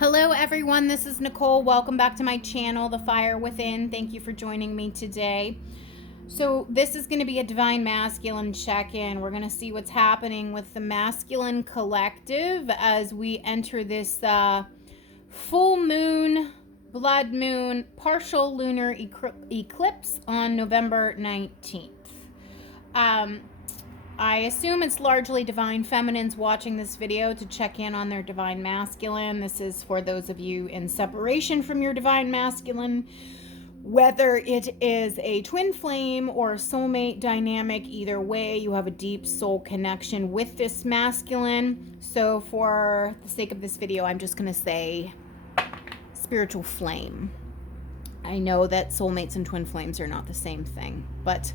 Hello everyone, this is Nicole. Welcome back to my channel, The Fire Within. Thank you for joining me today. So this is going to be a Divine Masculine check-in. We're going to see what's happening with the Masculine Collective as we enter this full moon, blood moon, partial lunar eclipse on November 19th. I assume it's largely Divine Feminines watching this video to check in on their Divine Masculine. This is for those of you in separation from your Divine Masculine, whether it is a twin flame or a soulmate dynamic. Either way, you have a deep soul connection with this masculine. So for the sake of this video, I'm just going to say spiritual flame. I know that soulmates and twin flames are not the same thing, but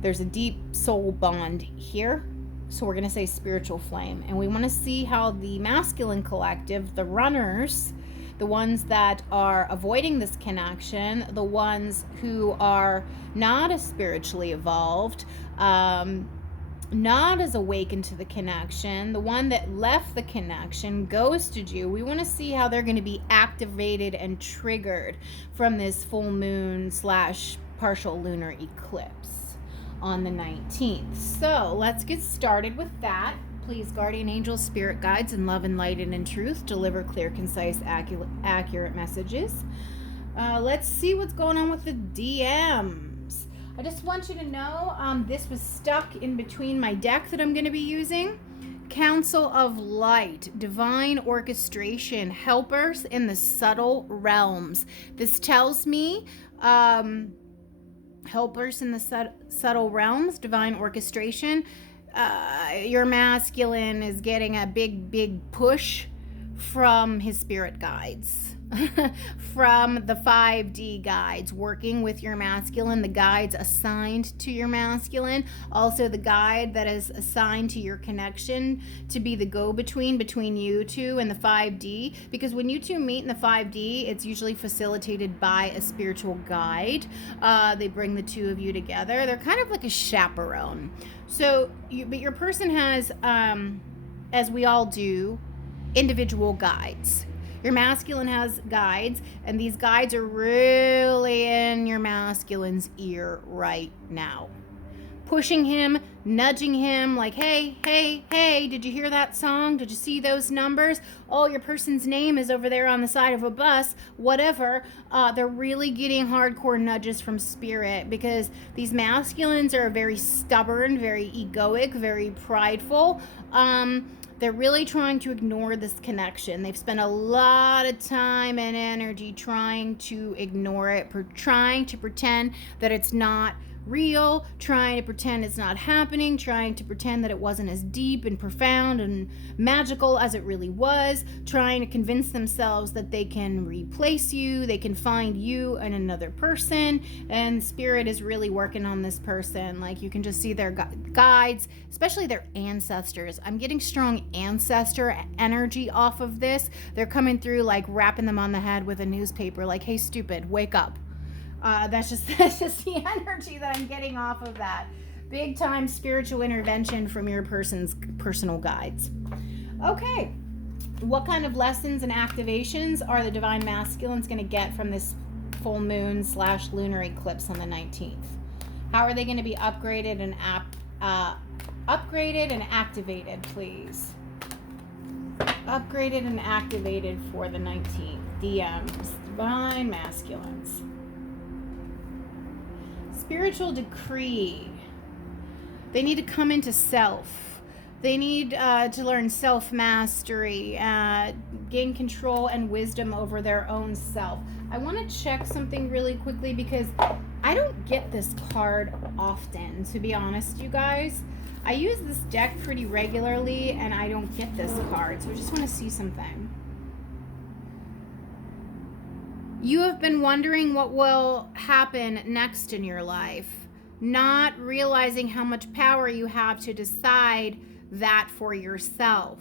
there's a deep soul bond here. So we're going to say spiritual flame. And we want to see how the masculine collective, the runners, the ones that are avoiding this connection, the ones who are not as spiritually evolved, not as awakened to the connection, the one that left the connection, ghosted you. We want to see how they're going to be activated and triggered from this full moon / partial lunar eclipse on the 19th. So let's get started with that. Please, guardian angels, spirit guides, and love, and light, and in truth, deliver clear, concise, accurate messages. Let's see what's going on with the DMs. I just want you to know this was stuck in between my deck that I'm going to be using. Council of Light, divine orchestration, helpers in the subtle realms. This tells me helpers in the subtle realms, divine orchestration. Your masculine is getting a big push from his spirit guides, from the 5D guides working with your masculine, the guides assigned to your masculine, also the guide that is assigned to your connection to be the go-between between you two and the 5D, because when you two meet in the 5D, it's usually facilitated by a spiritual guide. They bring the two of you together. They're kind of like a chaperone. So, but your person has, as we all do, individual guides. Your masculine has guides, and these guides are really in your masculine's ear right now, pushing him, nudging him, like, hey, did you hear that song? Did you see those numbers? Oh, your person's name is over there on the side of a bus, whatever. They're really getting hardcore nudges from spirit, because these masculines are very stubborn, very egoic, very prideful. They're really trying to ignore this connection. They've spent a lot of time and energy trying to ignore it, trying to pretend that it's not real, trying to pretend it's not happening, trying to pretend that it wasn't as deep and profound and magical as it really was, trying to convince themselves that they can replace you, they can find you in another person, and spirit is really working on this person. Like, you can just see their guides, especially their ancestors. I'm getting strong ancestor energy off of this. They're coming through like rapping them on the head with a newspaper, like, hey stupid, wake up. That's just the energy that I'm getting off of that. Big time spiritual intervention from your person's personal guides. Okay, what kind of lessons and activations are the Divine Masculines going to get from this full moon / lunar eclipse on the 19th? How are they going to be upgraded and activated, please? Upgraded and activated for the 19th. DMs, Divine Masculines. Spiritual decree. They need to come into self. They need to learn self-mastery, gain control and wisdom over their own self. I want to check something really quickly, because I don't get this card often, to be honest, you guys. I use this deck pretty regularly, and I don't get this card, so I just want to see something. You have been wondering what will happen next in your life, not realizing how much power you have to decide that for yourself.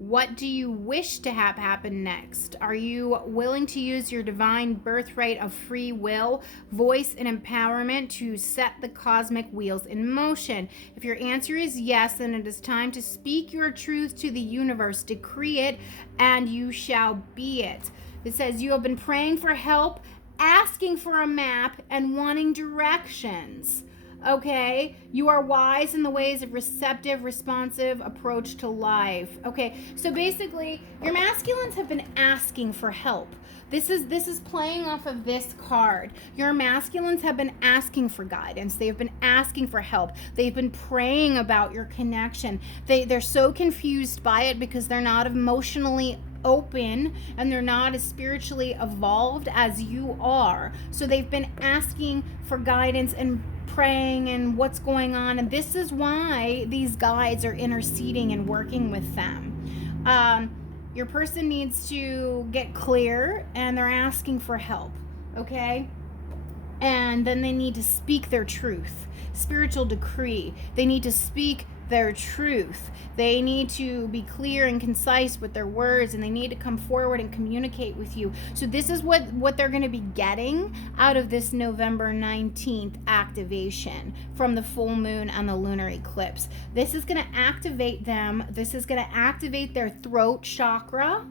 What do you wish to have happen next? Are you willing to use your divine birthright of free will, voice, and empowerment to set the cosmic wheels in motion? If your answer is yes, then it is time to speak your truth to the universe. Decree it, and you shall be it. It says you have been praying for help, asking for a map, and wanting directions. Okay, you are wise in the ways of receptive, responsive approach to life. Okay, so basically your masculines have been asking for help. This is playing off of this card. Your masculines have been asking for guidance. They've been asking for help. They've been praying about your connection. They're so confused by it because they're not emotionally open and they're not as spiritually evolved as you are. So they've been asking for guidance and praying and what's going on, and this is why these guides are interceding and working with them. Your person needs to get clear and they're asking for help, okay? And then they need to speak their truth, spiritual decree. They need to speak their truth. They need to be clear and concise with their words, and they need to come forward and communicate with you. So this is what they're going to be getting out of this November 19th activation from the full moon and the lunar eclipse. This is going to activate them. This is going to activate their throat chakra.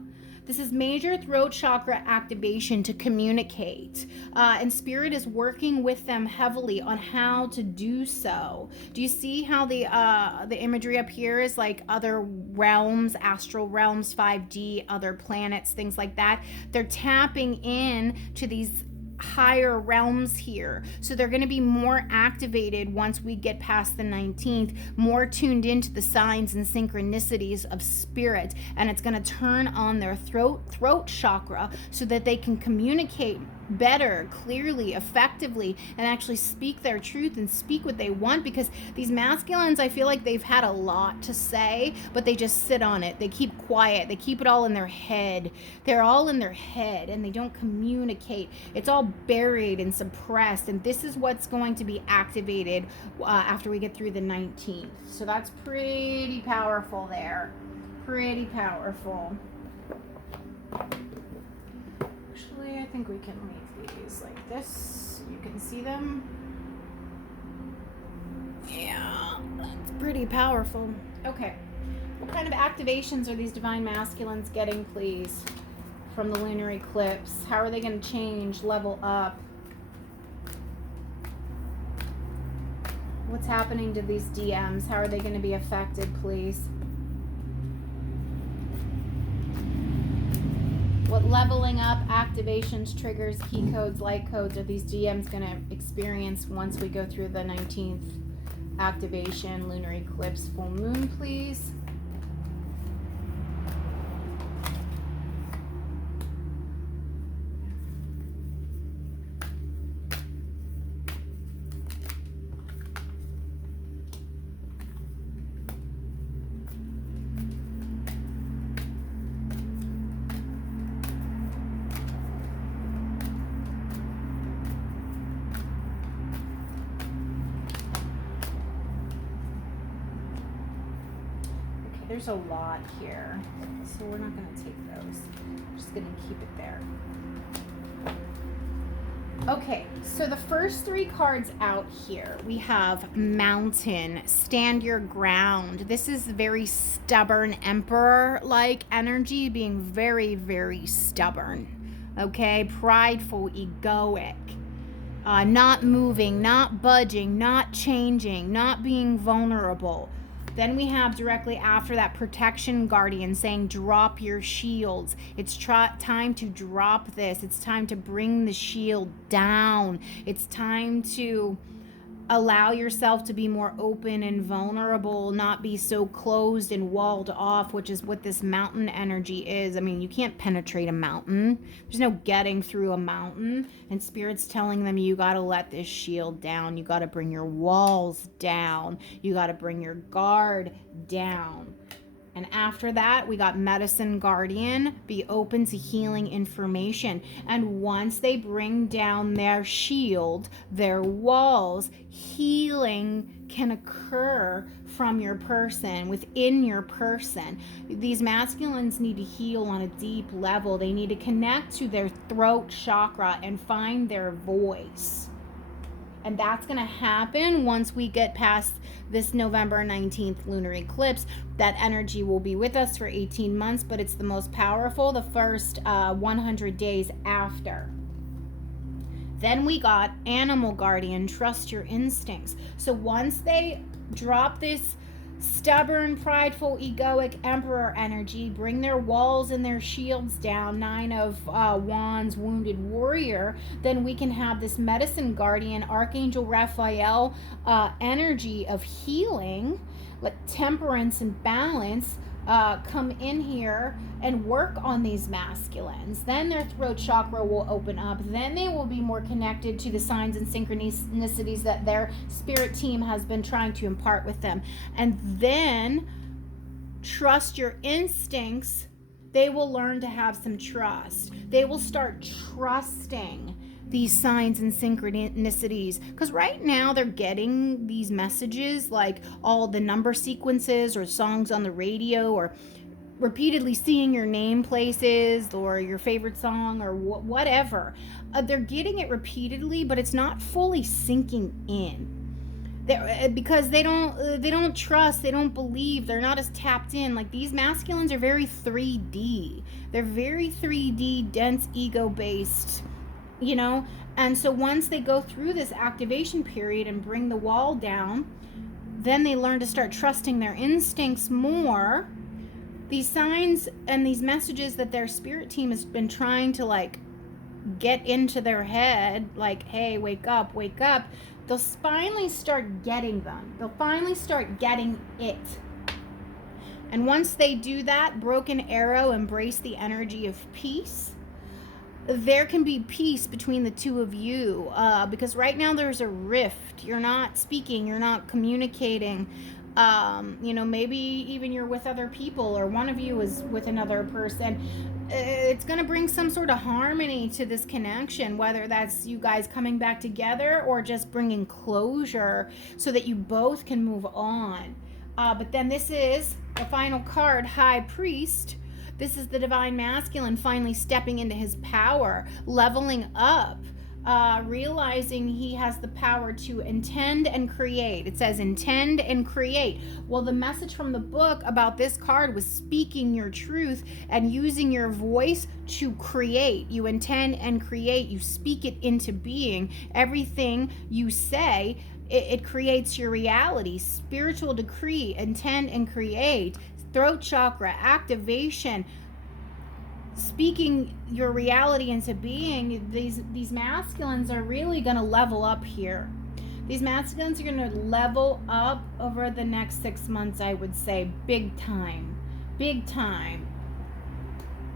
This is major throat chakra activation to communicate. And Spirit is working with them heavily on how to do so. Do you see how the imagery up here is like other realms, astral realms, 5D, other planets, things like that? They're tapping in to these higher realms here, so they're going to be more activated once we get past the 19th, more tuned into the signs and synchronicities of spirit, and it's going to turn on their throat chakra so that they can communicate better, clearly, effectively, and actually speak their truth and speak what they want, because these masculines, I feel like they've had a lot to say, but they just sit on it. They keep quiet. They keep it all in their head. They're all in their head and they don't communicate. It's all buried and suppressed, and this is what's going to be activated after we get through the 19th. So that's pretty powerful there. Pretty powerful. Actually, I think we can leave these like this. You can see them. Yeah, that's pretty powerful. Okay. What kind of activations are these divine masculines getting, please, from the lunar eclipse? How are they going to change, level up? What's happening to these DMs? How are they going to be affected, please? What leveling up, activations, triggers, key codes, light codes are these DMs going to experience once we go through the 19th activation, lunar eclipse, full moon, please? There's a lot here, so we're not going to take those. We're just going to keep it there. Okay, so the first three cards out here, we have Mountain, stand your ground. This is very stubborn emperor-like energy, being very, very stubborn. Okay, prideful, egoic. Not moving, not budging, not changing, not being vulnerable. Then we have directly after that Protection Guardian saying drop your shields. It's time to drop this. It's time to bring the shield down. It's time to allow yourself to be more open and vulnerable, not be so closed and walled off, which is what this mountain energy is. I mean, you can't penetrate a mountain. There's no getting through a mountain. And Spirit's telling them, you got to let this shield down. You got to bring your walls down. You got to bring your guard down. And after that, we got medicine guardian, be open to healing information. And once they bring down their shield, their walls, healing can occur from your person, within your person. These masculines need to heal on a deep level. They need to connect to their throat chakra and find their voice. And that's going to happen once we get past this November 19th lunar eclipse. That energy will be with us for 18 months, but it's the most powerful the first 100 days after. Then we got animal guardian, trust your instincts. So once they drop this stubborn, prideful, egoic emperor energy, bring their walls and their shields down, 9 of wands, wounded warrior, then we can have this medicine guardian, Archangel Raphael energy of healing, like temperance and balance, come in here and work on these masculines. Then their throat chakra will open up. Then they will be more connected to the signs and synchronicities that their spirit team has been trying to impart with them. And then trust your instincts. They will learn to have some trust. They will start trusting these signs and synchronicities, because right now they're getting these messages like all the number sequences or songs on the radio, or repeatedly seeing your name places or your favorite song or whatever. They're getting it repeatedly, but it's not fully sinking in. Because they don't trust, they don't believe, they're not as tapped in. Like, these masculines are very 3D. They're very 3D, dense, ego based, you know. And so once they go through this activation period and bring the wall down, then they learn to start trusting their instincts more. These signs and these messages that their spirit team has been trying to like get into their head, like, hey, wake up, they'll finally start getting them. They'll finally start getting it. And once they do that, Broken Arrow, embrace the energy of peace. There can be peace between the two of you, because right now there's a rift. You're not speaking, you're not communicating. You know, maybe even you're with other people, or one of you is with another person. It's going to bring some sort of harmony to this connection, whether that's you guys coming back together or just bringing closure so that you both can move on. But then this is the final card, High Priest. This is the divine masculine finally stepping into his power, leveling up, realizing he has the power to intend and create. It says intend and create. Well, the message from the book about this card was speaking your truth and using your voice to create. You intend and create. You speak it into being. Everything you say, it creates your reality. Spiritual decree, intend and create. Throat chakra, activation, speaking your reality into being. These masculines are really going to level up here. These masculines are going to level up over the next 6 months, I would say. Big time.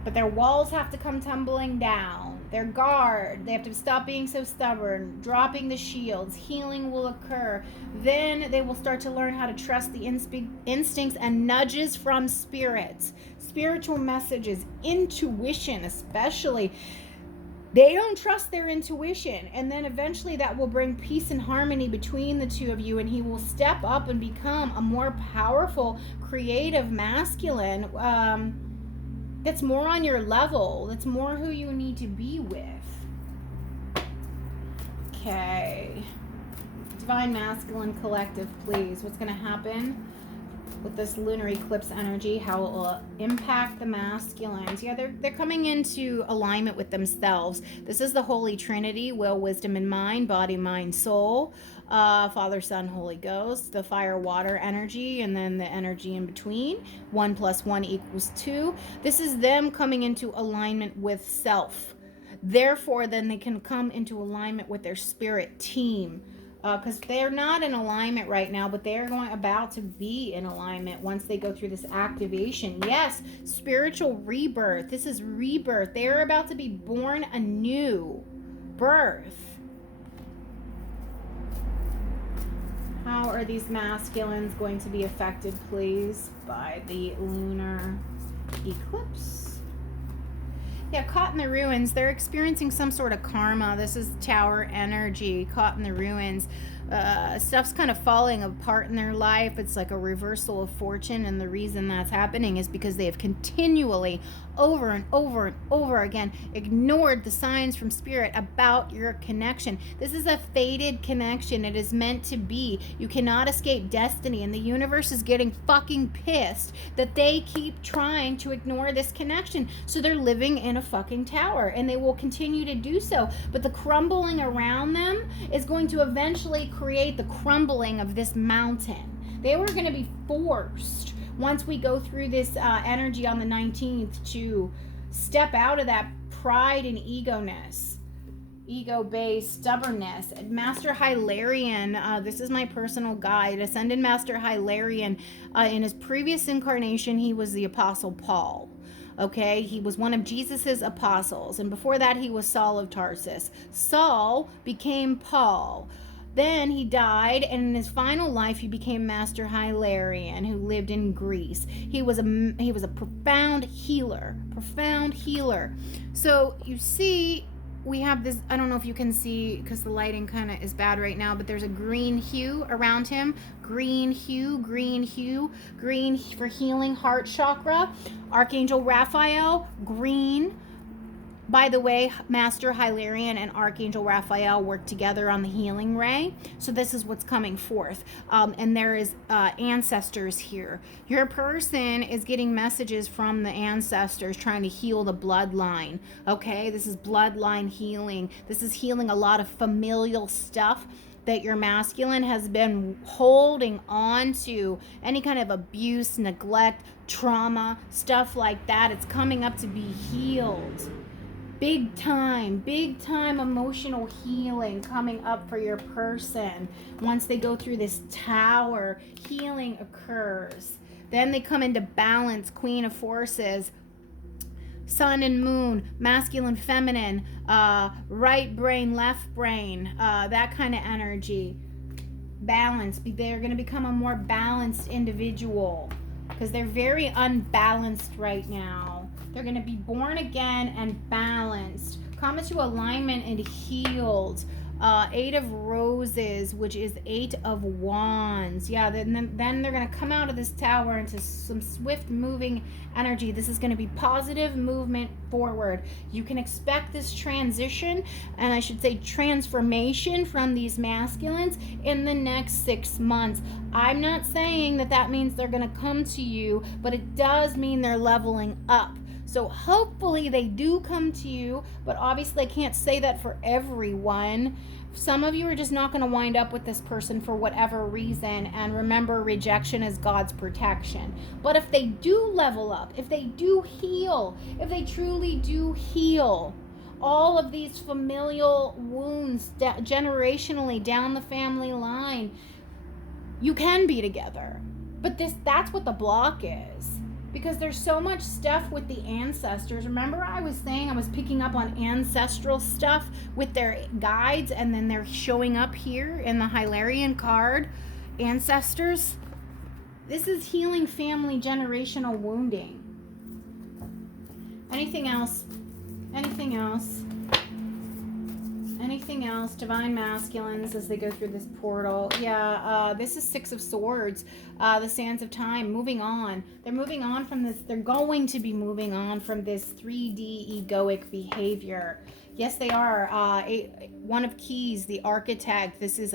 But their walls have to come tumbling down. Their guard, they have to stop being so stubborn, dropping the shields. Healing will occur. Then they will start to learn how to trust the instincts and nudges from spirits, spiritual messages, intuition especially. They don't trust their intuition, and then eventually that will bring peace and harmony between the two of you, and he will step up and become a more powerful, creative masculine, that's more on your level, that's more who you need to be with. Okay. Divine Masculine Collective, please. What's going to happen with this lunar eclipse energy? How it will impact the masculines? Yeah, they're coming into alignment with themselves. This is the Holy Trinity: will, wisdom, and mind, body, mind, soul. Father, Son, Holy Ghost, the fire, water energy, and then the energy in between. 1 + 1 = 2. This is them coming into alignment with self. Therefore, then they can come into alignment with their spirit team. Because they're not in alignment right now, but they're about to be in alignment once they go through this activation. Yes, spiritual rebirth. This is rebirth. They're about to be born anew. Birth. How are these masculines going to be affected, please, by the lunar eclipse? Yeah, caught in the ruins. They're experiencing some sort of karma. This is Tower energy, caught in the ruins. Stuff's kind of falling apart in their life. It's like a reversal of fortune, and the reason that's happening is because they have continually, over and over and over again, ignored the signs from spirit about your connection. This is a fated connection. It is meant to be. You cannot escape destiny, and the universe is getting fucking pissed that they keep trying to ignore this connection. So they're living in a fucking tower, and they will continue to do so. But the crumbling around them is going to eventually create the crumbling of this mountain. They were going to be forced, once we go through this energy on the 19th, to step out of that pride and ego-based stubbornness. Master Hilarion, this is my personal guide, Ascended Master Hilarion. In his previous incarnation, he was the Apostle Paul. Okay, he was one of Jesus's apostles, and before that he was Saul of Tarsus. Saul became Paul. Then he died, and in his final life, he became Master Hilarion, who lived in Greece. He was a profound healer. So you see, we have this, I don't know if you can see because the lighting kind of is bad right now, but there's a green hue around him. Green hue for healing, heart chakra. Archangel Raphael, green. By the way, Master Hilarion and Archangel Raphael work together on the healing ray. So this is what's coming forth. And there is ancestors here. Your person is getting messages from the ancestors trying to heal the bloodline. Okay, this is bloodline healing. This is healing a lot of familial stuff that your masculine has been holding on to. Any kind of abuse, neglect, trauma, stuff like that. It's coming up to be healed. Big time emotional healing coming up for your person. Once they go through this tower, healing occurs. Then they come into balance, Queen of Forces, Sun and Moon, masculine, feminine, right brain, left brain, that kind of energy. Balance. They're going to become a more balanced individual because they're very unbalanced right now. They're going to be born again and balanced, come into alignment and healed. 8 of Roses, which is 8 of Wands. Yeah, then they're going to come out of this tower into some swift moving energy. This is going to be positive movement forward. You can expect this transition, and I should say transformation, from these masculines in the next 6 months. I'm not saying that means they're going to come to you, but it does mean they're leveling up. So hopefully they do come to you, but obviously I can't say that for everyone. Some of you are just not going to wind up with this person for whatever reason. And remember, rejection is God's protection. But if they do level up, if they do heal, if they truly do heal all of these familial wounds generationally down the family line, you can be together. But that's what the block is. Because there's so much stuff with the ancestors. Remember I was saying I was picking up on ancestral stuff with their guides, and then they're showing up here in the Hilarion card. Ancestors. This is healing family generational wounding. Anything else? Anything else? Anything else? Divine masculines as they go through this portal. Yeah, this is 6 of Swords. The Sands of Time. Moving on. They're moving on from this. They're going to be moving on from this 3D egoic behavior. Yes, they are. 1 of Keys, the Architect. This is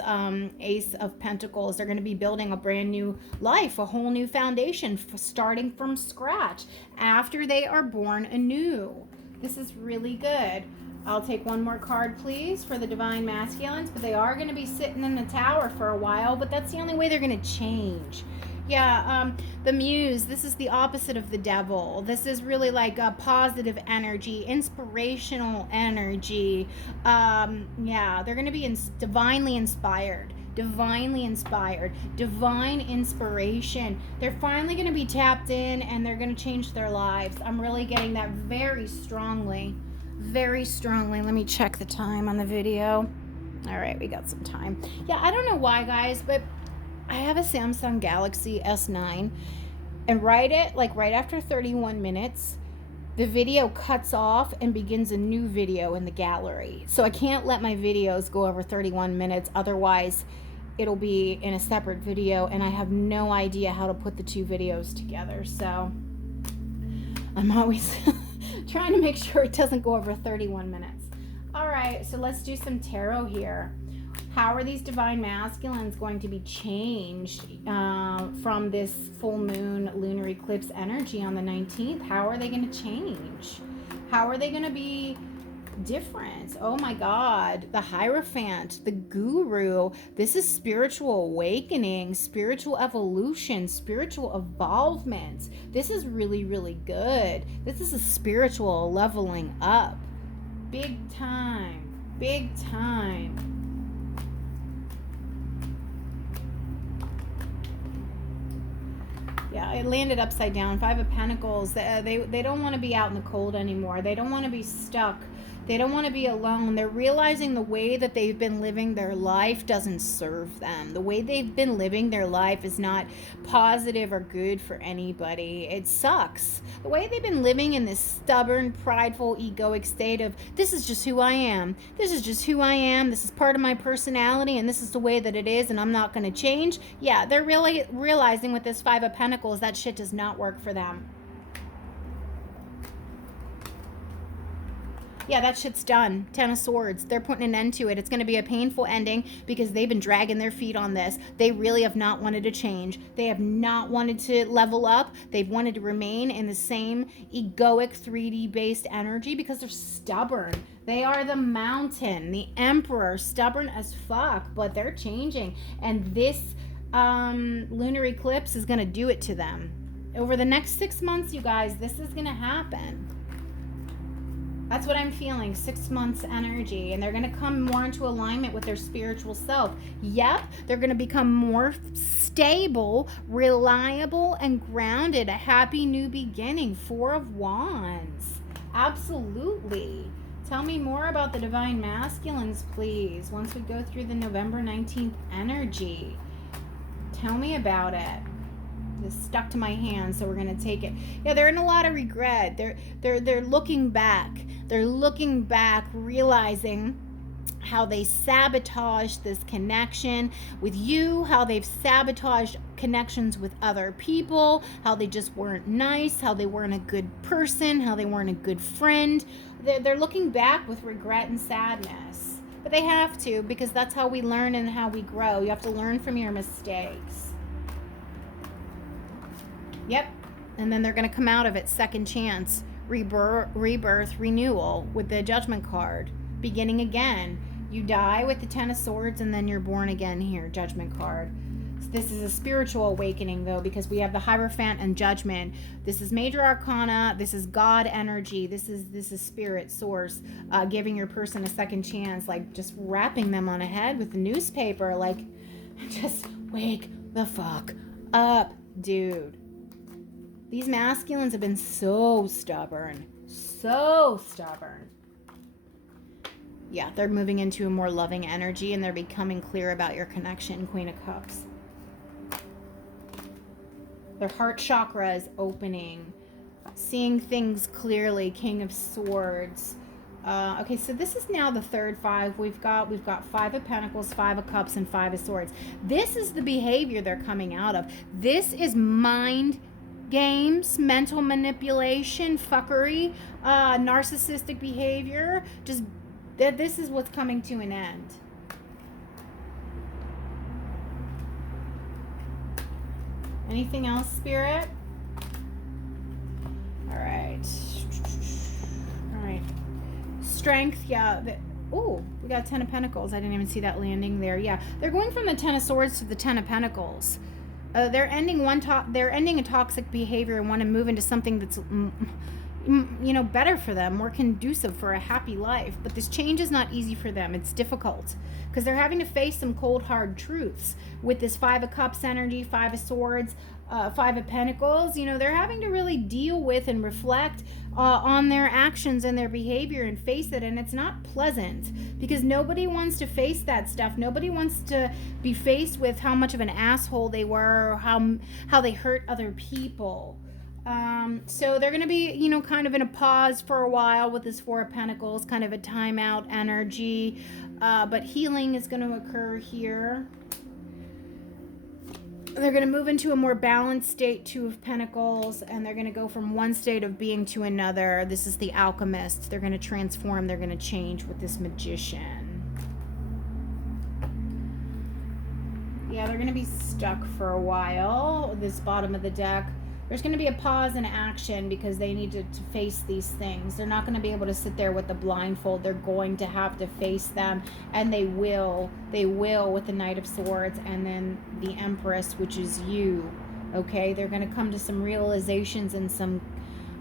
Ace of Pentacles. They're going to be building a brand new life, a whole new foundation, starting from scratch after they are born anew. This is really good. I'll take one more card, please, for the Divine Masculines, but they are going to be sitting in the tower for a while, but that's the only way they're going to change. Yeah, the Muse, this is the opposite of the Devil. This is really like a positive energy, inspirational energy. Yeah, they're going to be divinely inspired. Divinely inspired, divine inspiration. They're finally going to be tapped in, and they're going to change their lives. I'm really getting that very strongly. Very strongly. Let me check the time on the video. All right, we got some time. Yeah, I don't know why, guys, but I have a Samsung Galaxy S9, and right after 31 minutes, the video cuts off and begins a new video in the gallery. So I can't let my videos go over 31 minutes, otherwise it'll be in a separate video, and I have no idea how to put the two videos together. So I'm always trying to make sure it doesn't go over 31 minutes. All right, so let's do some tarot here. How are these divine masculines going to be changed from this full moon lunar eclipse energy on the 19th? How are they going to change? How are they going to be different? Oh my God, the Hierophant, the Guru. This is spiritual awakening, spiritual evolution, spiritual involvement. This is really, really good. This is a spiritual leveling up. Big time, big time. Yeah, it landed upside down. Five of Pentacles. They don't want to be out in the cold anymore. They don't want to be stuck. They don't want to be alone. They're realizing the way that they've been living their life doesn't serve them. The way they've been living their life is not positive or good for anybody. It sucks. The way they've been living in this stubborn, prideful, egoic state of, this is just who I am. This is just who I am. This is part of my personality, and this is the way that it is, and I'm not going to change. Yeah, they're really realizing with this Five of Pentacles that shit does not work for them. Yeah, that shit's done. Ten of Swords. They're putting an end to it. It's going to be a painful ending because they've been dragging their feet on this. They really have not wanted to change. They have not wanted to level up. They've wanted to remain in the same egoic 3D based energy because they're stubborn. They are the Mountain, the Emperor, stubborn as fuck, but they're changing. And this lunar eclipse is going to do it to them. Over the next 6 months, you guys, this is going to happen. That's what I'm feeling, 6 months energy. And they're going to come more into alignment with their spiritual self. Yep, they're going to become more stable, reliable, and grounded. A happy new beginning. Four of Wands. Absolutely. Tell me more about the divine masculines, please, once we go through the November 19th energy. Tell me about it. It's stuck to my hand, so we're gonna take it. Yeah, they're in a lot of regret. They're looking back. They're looking back, realizing how they sabotaged this connection with you, how they've sabotaged connections with other people, how they just weren't nice, how they weren't a good person, how they weren't a good friend. They're looking back with regret and sadness. But they have to, because that's how we learn and how we grow. You have to learn from your mistakes. Yep. And then they're going to come out of it, second chance, rebirth, renewal with the Judgment card, beginning again. You die with the Ten of Swords, and then you're born again here, Judgment card. So this is a spiritual awakening, though, because we have the Hierophant and Judgment. This is major arcana. This is God energy. This is spirit source, giving your person a second chance, like just wrapping them on a head with the newspaper, like, just wake the fuck up, dude. These masculines have been so stubborn. So stubborn. Yeah, they're moving into a more loving energy, and they're becoming clear about your connection, Queen of Cups. Their heart chakra is opening. Seeing things clearly, King of Swords. Okay, so this is now the third five. We've got Five of Pentacles, Five of Cups, and Five of Swords. This is the behavior they're coming out of. This is mind games, mental manipulation, fuckery, narcissistic behavior. Just this is what's coming to an end. Anything else, Spirit? All right. Strength, yeah. Oh, we got Ten of Pentacles. I didn't even see that landing there. Yeah, they're going from the Ten of Swords to the Ten of Pentacles. They're ending a toxic behavior and want to move into something that's better for them, more conducive for a happy life. But this change is not easy for them. It's difficult because they're having to face some cold, hard truths with this Five of Cups energy, Five of Swords, Five of Pentacles. They're having to really deal with and reflect on their actions and their behavior and face it. And it's not pleasant because nobody wants to face that stuff. Nobody wants to be faced with how much of an asshole they were or how they hurt other people. So they're going to be, kind of in a pause for a while with this Four of Pentacles, kind of a timeout energy. But healing is going to occur here. They're going to move into a more balanced state, Two of Pentacles, and they're going to go from one state of being to another. This is the Alchemist. They're going to transform. They're going to change with this Magician. Yeah, they're going to be stuck for a while. This bottom of the deck. There's going to be a pause in action because they need to face these things. They're not going to be able to sit there with the blindfold. They're going to have to face them, and they will. They will with the Knight of Swords and then the Empress, which is you. Okay? They're going to come to some realizations and some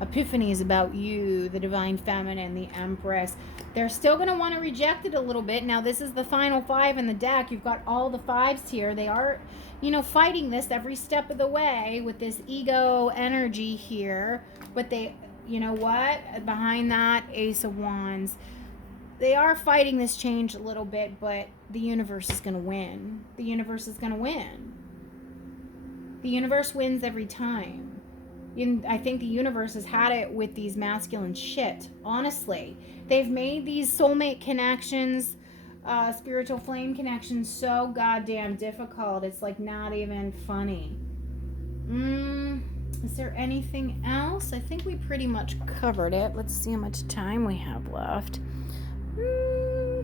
epiphanies about you, the Divine Feminine, the Empress. They're still going to want to reject it a little bit. Now, this is the final five in the deck. You've got all the fives here. They are, fighting this every step of the way with this ego energy here. But they, behind that, Ace of Wands. They are fighting this change a little bit, but the universe is going to win. The universe is going to win. The universe wins every time. I think the universe has had it with these masculine shit. Honestly, they've made these soulmate connections, spiritual flame connections so goddamn difficult. It's like not even funny. Is there anything else? I think we pretty much covered it. Let's see how much time we have left. Is there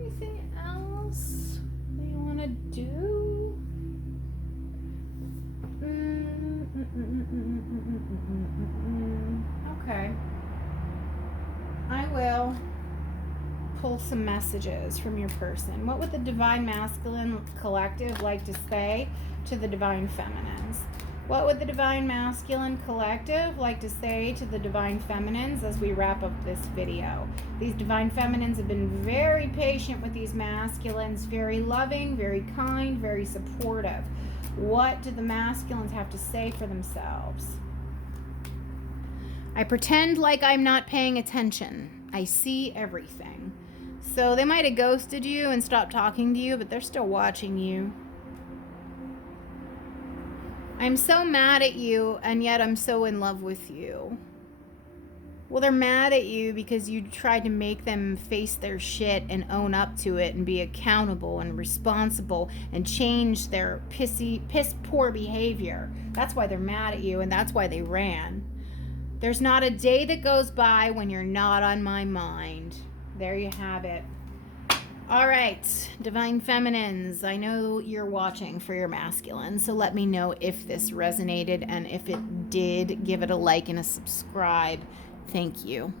anything else that you want to do? Okay. I will pull some messages from your person. What would the Divine Masculine Collective like to say to the Divine Feminines? What would the Divine Masculine Collective like to say to the Divine Feminines as we wrap up this video? These Divine Feminines have been very patient with these masculines, very loving, very kind, very supportive. What do the masculines have to say for themselves? I pretend like I'm not paying attention. I see everything. So they might have ghosted you and stopped talking to you, but they're still watching you. I'm so mad at you, and yet I'm so in love with you. Well, they're mad at you because you tried to make them face their shit and own up to it and be accountable and responsible and change their piss poor behavior. That's why they're mad at you, and that's why they ran. There's not a day that goes by when you're not on my mind. There you have it. All right, Divine Feminines, I know you're watching for your masculine, so let me know if this resonated, and if it did, give it a like and a subscribe. Thank you.